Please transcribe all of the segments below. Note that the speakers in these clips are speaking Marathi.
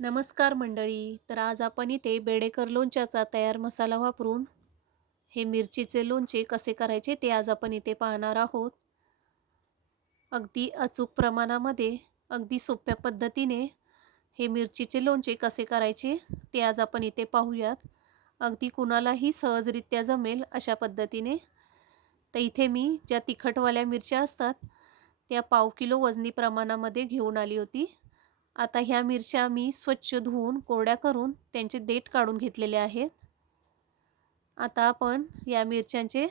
नमस्कार मंडळी तर आज आपण इथे बेडेकर लोणच्याचा तयार मसाला वापरून हे मिरचीचे लोणचे कसे करायचे ते आज आपण इथे पाहणार आहोत. अगदी अचूक प्रमाणामध्ये अगदी सोप्या पद्धतीने हे मिरचीचे लोणचे कसे करायचे ते आज आपण इथे पाहूयात. अगदी कुणालाही सहजरित्या जमेल अशा पद्धतीने. तर इथे मी ज्या तिखटवाल्या मिरच्या असतात त्या पाव किलो वजनी प्रमाणामध्ये घेऊन आली होती. आता ह्या मिरच्या मी स्वच्छ धुवून कोरड्या करून त्यांचे देठ काढून घेतलेले आहेत. आता आपण या मिरच्यांचे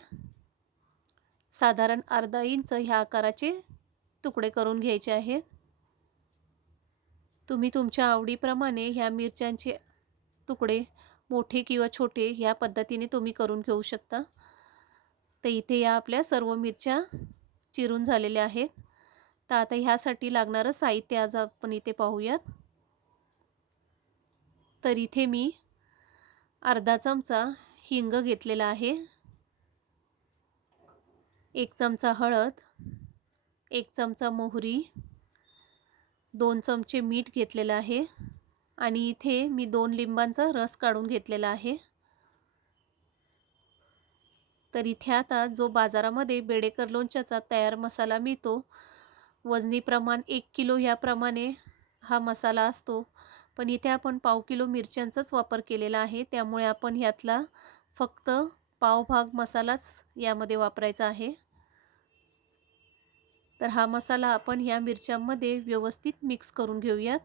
साधारण अर्धा इंच ह्या आकाराचे तुकडे करून घ्यायचे आहेत. तुम्ही तुमच्या आवडीप्रमाणे ह्या मिरच्यांचे तुकडे मोठे किंवा छोटे ह्या पद्धतीने तुम्ही करून घेऊ शकता. तर इथे या आपल्या सर्व मिरच्या चिरून झालेल्या आहेत. तर आता ह्यासाठी लागणारं साहित्य आज आपण इथे पाहूयात. तर इथे मी अर्धा चमचा हिंग घेतलेला आहे. एक चमचा हळद एक चमचा मोहरी दोन चमचे मीठ घेतलेलं आहे आणि इथे मी दोन लिंबांचा रस काढून घेतलेला आहे. तर इथे आता जो बाजारामध्ये बेडेकर लोणच्याचा तयार मसाला मिळतो वजनी प्रमाण एक किलो ह्याप्रमाणे हा मसाला असतो. पण इथे आपण पाव किलो मिरच्यांचाच वापर केलेला आहे. त्यामुळे आपण ह्यातला फक्त पावभाग मसालाच यामध्ये वापरायचा आहे. तर हा मसाला आपण ह्या मिरच्यांमध्ये व्यवस्थित मिक्स करून घेऊयात.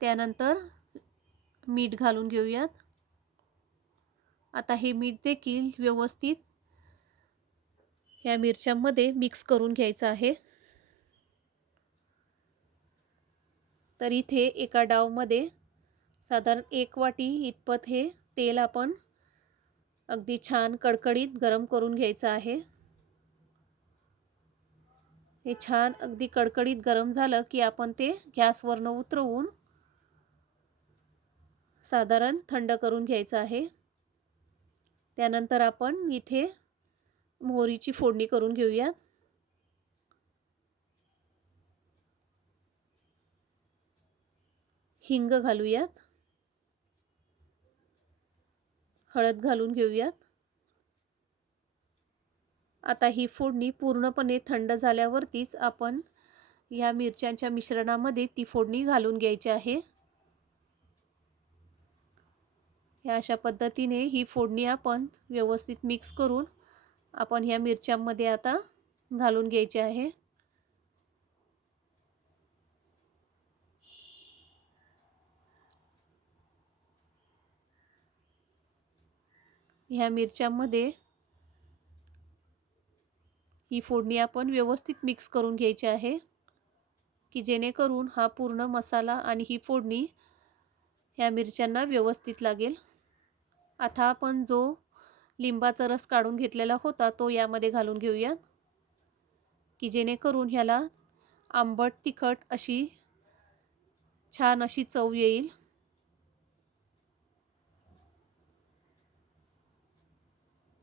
त्यानंतर मीठ घालून घेऊयात. आता हे मीठ देखील व्यवस्थित ह्या मिरच्यांमध्ये मिक्स करून घ्यायचं आहे. तर इथे एका डावमध्ये साधारण एक वाटी इतपत हे तेल आपण अगदी छान कडकडीत गरम करून घ्यायचं आहे. हे छान अगदी कडकडीत गरम झालं की आपण ते गॅसवरनं उतरवून साधारण थंड करून घ्यायचं आहे. त्यानंतर आपण इथे मोहरीची फोडणी करून घेऊयात हिंग घालूयात. हळद घालून घेऊयात. आता ही फोडणी पूर्णपणे थंड झाल्यावरतीच आपण या मिरच्यांच्या मिश्रणामध्ये ती फोडणी घालून घ्यायची आहे. या अशा पद्धतीने ही फोडणी आपण व्यवस्थित मिक्स करून आपण ह्या मिरच्यांमध्ये आता घालून घ्यायचे आहे. ह्या मिरच्यांमध्ये ही फोडणी आपण व्यवस्थित मिक्स करून घ्यायची आहे की जेणेकरून हा पूर्ण मसाला आणि ही फोडणी ह्या मिरच्यांना व्यवस्थित लागेल. आता आपण जो लिंबाचा रस काढून घेतलेला होता तो यामध्ये घालून घेऊया. की जेणेकरून ह्याला आंबट तिखट अशी छान अशी चव येईल.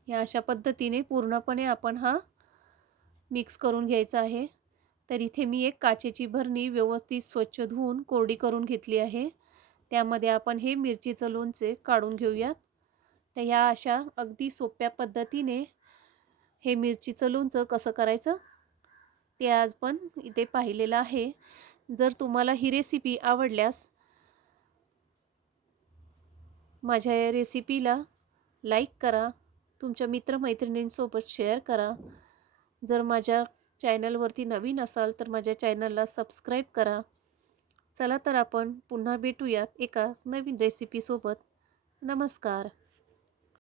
या अशा पद्धतीने पूर्णपणे आपण हा मिक्स करून घ्यायचा आहे. तर इथे मी एक काचेची भरणी व्यवस्थित स्वच्छ धुवून कोरडी करून घेतली आहे. त्यामध्ये आपण हे मिरचीचं लोणचे काढून घेऊयात. तर ह्या अशा अगदी सोप्या पद्धतीने हे मिरचीचं लोणचं कसं करायचं ते आज पण इथे पाहिलेलं आहे. जर तुम्हाला ही रेसिपी आवडल्यास माझ्या या रेसिपीला लाईक करा तुमच्या मित्रमैत्रिणींसोबत शेअर करा. जर माझ्या चॅनलवरती नवीन असाल तर माझ्या चॅनलला सबस्क्राईब करा. चला तर आपण पुन्हा भेटूयात एका नवीन रेसिपीसोबत नमस्कार.